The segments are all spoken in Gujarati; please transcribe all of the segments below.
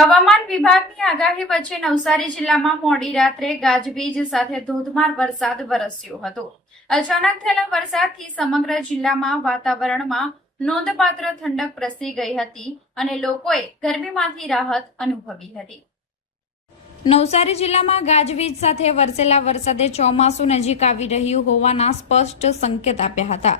હવામાન વિભાગની આગાહી વચ્ચે નવસારી જિલ્લામાં મોડી રાત્રે ગાજવીજ સાથે ધોધમાર વરસાદ વરસ્યો હતો। અચાનક થયેલા વરસાદથી સમગ્ર જિલ્લામાં વાતાવરણમાં નોંધપાત્ર ઠંડક પ્રસરી ગઈ હતી અને લોકોએ ગરમીમાંથી રાહત અનુભવી હતી। નવસારી જિલ્લામાં ગાજવીજ સાથે વરસેલા વરસાદે ચોમાસું નજીક આવી રહ્યું હોવાના સ્પષ્ટ સંકેત આપ્યા હતા।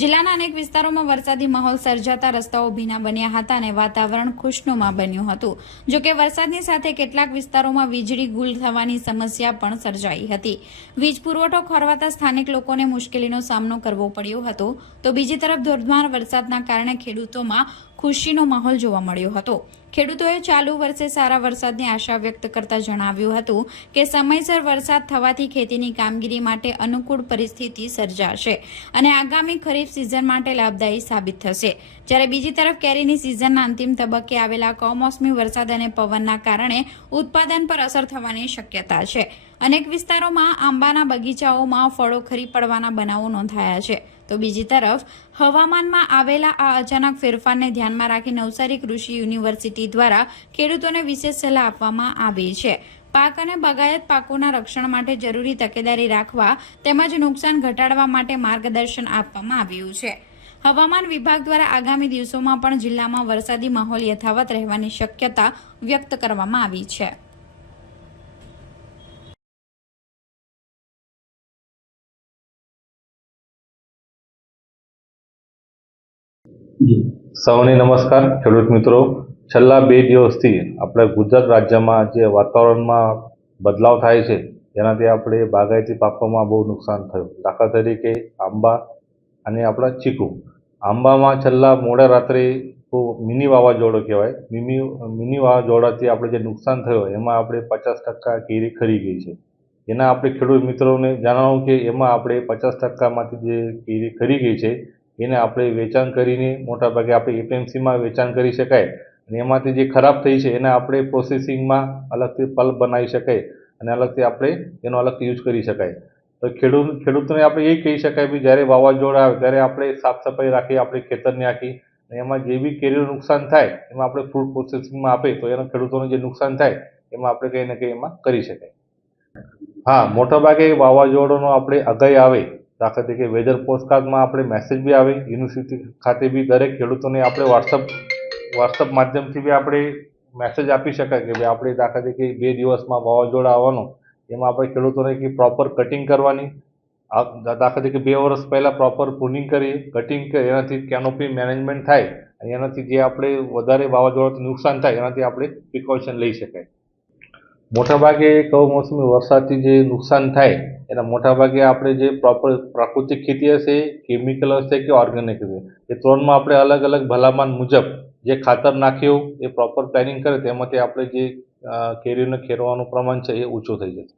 જિલ્લાના અનેક વિસ્તારોમાં વરસાદી માહોલ સર્જાતા રસ્તાઓ ભીના બન્યા હતા અને વાતાવરણ ખુશનુમા બન્યું હતું। જો કે વરસાદની સાથે કેટલાક વિસ્તારોમાં વીજળી ગુલ થવાની સમસ્યા પણ સર્જાઈ હતી। વીજ પુરવઠો ખોરવાતા સ્થાનિક લોકોને મુશ્કેલીનો સામનો કરવો પડ્યો હતો, તો બીજી તરફ ધોધમાર વરસાદના કારણે ખેડૂતોમાં ખુશીનો માહોલ જોવા મળ્યો હતો। ખેડૂતોએ ચાલુ વર્ષે સારા વરસાદની આશા વ્યક્ત કરતા જણાવ્યું હતું કે સમયસર વરસાદ થવાથી ખેતીની કામગીરી માટે અનુકૂળ પરિસ્થિતિ સર્જાશે અને આગામી ખરીફ સિઝન માટે લાભદાયી સાબિત થશે। જ્યારે બીજી તરફ કેરીની સિઝનના અંતિમ તબક્કે આવેલા કમોસમી વરસાદ અને પવનના કારણે ઉત્પાદન પર અસર થવાની શક્યતા છે। અનેક વિસ્તારોમાં આંબાના બગીચાઓમાં ફળો ખરી પડવાના બનાવો નોંધાયા છે, તો બીજી તરફ હવામાનમાં આવેલા આ અચાનક ફેરફારને ધ્યાનમાં રાખી નવસારી કૃષિ યુનિવર્સિટી દ્વારા ખેડૂતોને વિશેષ સલાહ આપવામાં આવી છે। પાક અને બાગાયત પાકોના રક્ષણ માટે જરૂરી તકેદારી રાખવા તેમજ નુકસાન ઘટાડવા માટે માર્ગદર્શન આપવામાં આવ્યું છે। હવામાન વિભાગ દ્વારા આગામી દિવસોમાં પણ જિલ્લામાં વરસાદી માહોલ યથાવત રહેવાની શક્યતા વ્યક્ત કરવામાં આવી છે। સૌને નમસ્કાર ખેડૂત મિત્રો। છેલ્લા 2 દિવસથી આપણે ગુજરાત રાજ્યમાં જે વાતાવરણમાં બદલાવ થાય છે તેનાથી આપણે બાગાયતી પાકોમાં બહુ નુકસાન થયું। દાખલા તરીકે આંબા અને આપણા ચીકુ। આંબામાં છેલ્લા મોડા રાત્રે મિની વાવાઝોડું કહેવાય, મિની વાવાઝોડાથી આપણે જે નુકસાન થયું એમાં આપણે 50% કેરી ખરી ગઈ છે। એના આપણે ખેડૂત મિત્રોને જણાવું કે એમાં આપણે 50%માંથી જે કેરી ખરી ગઈ છે એને આપણે વેચાણ કરીને મોટાભાગે આપણે એપીએમસીમાં વેચાણ કરી શકાય અને એમાંથી જે ખરાબ થઈ છે એને આપણે પ્રોસેસિંગમાં અલગથી પલ્પ બનાવી શકાય અને અલગથી આપણે એનો અલગથી યુઝ કરી શકાય। તો ખેડૂતોને આપણે એ કહી શકાય કે જ્યારે વાવાઝોડા આવે ત્યારે આપણે સાફ સફાઈ રાખી આપણે ખેતરની આખી, અને એમાં જે બી કેરીનું નુકસાન થાય એમાં આપણે ફ્રૂટ પ્રોસેસિંગમાં આપે તો એના ખેડૂતોને જે નુકસાન થાય એમાં આપણે કંઈ ને કંઈ એમાં કરી શકાય। હા, મોટાભાગે વાવાઝોડાનો આપણે આગાહી આવે, દાખલા તરીકે વેધર પોસ્ટકાસ્ટમાં આપણે મેસેજ બી આવે, યુનિવર્સિટી ખાતે બી દરેક ખેડૂતોને આપણે વોટ્સઅપ માધ્યમથી બી આપણે મેસેજ આપી શકાય કે ભાઈ આપણે દાખલા તરીકે 2 દિવસમાં વાવાઝોડા આવવાનું, એમાં આપણે ખેડૂતોને કે પ્રોપર કટિંગ કરવાની, દાખલા તરીકે 2 વર્ષ પહેલાં પ્રોપર પ્રૂનિંગ કરીએ, કટિંગ કરીએ, એનાથી કેનોપી મેનેજમેન્ટ થાય અને એનાથી જે આપણે વધારે વાવાઝોડાથી નુકસાન થાય એનાથી આપણે પ્રિકોશન લઈ શકાય। મોટાભાગે કમોસમી વરસાદથી જે નુકસાન થાય એના મોટાભાગે આપણે જે પ્રોપર પ્રાકૃતિક ખેતી હશે, કેમિકલ હશે કે ઓર્ગેનિક હશે, એ ત્રણમાં આપણે અલગ અલગ ભલામણ મુજબ જે ખાતર નાખ્યું એ પ્રોપર પ્લાનિંગ કરે તેમાંથી આપણે જે કેરીને ખેરવાનું પ્રમાણ છે એ ઊંચું થઈ જશે।